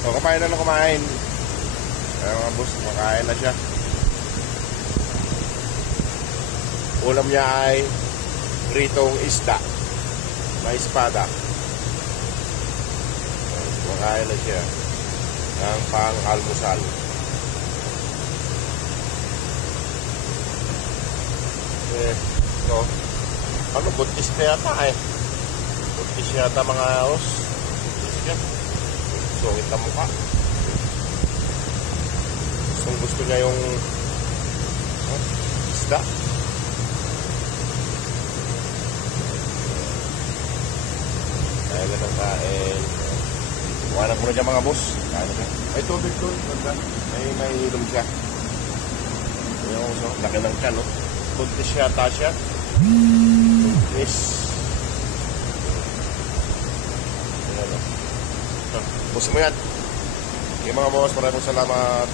O, kumain na lang kumain. Ayan mga boss, kumakain na siya. Ulam niya ay pritong isda. May espada. Kumakain na siya ng pang-almusal. So, ano, buntis na yata eh. Buntis yata mga os. Buntis yan. Sungit na mukha. Gusto niya yung isda. Kaya ganun kain. Iwanan ko na dyan mga boss. Kaya na siya. May tubig to. May ilom siya. Yung so, laki ng tiyan, no? Buntis yata siya. Buntis. Ayan, no? Busin mo yan. Okay mga boss, maraming salamat.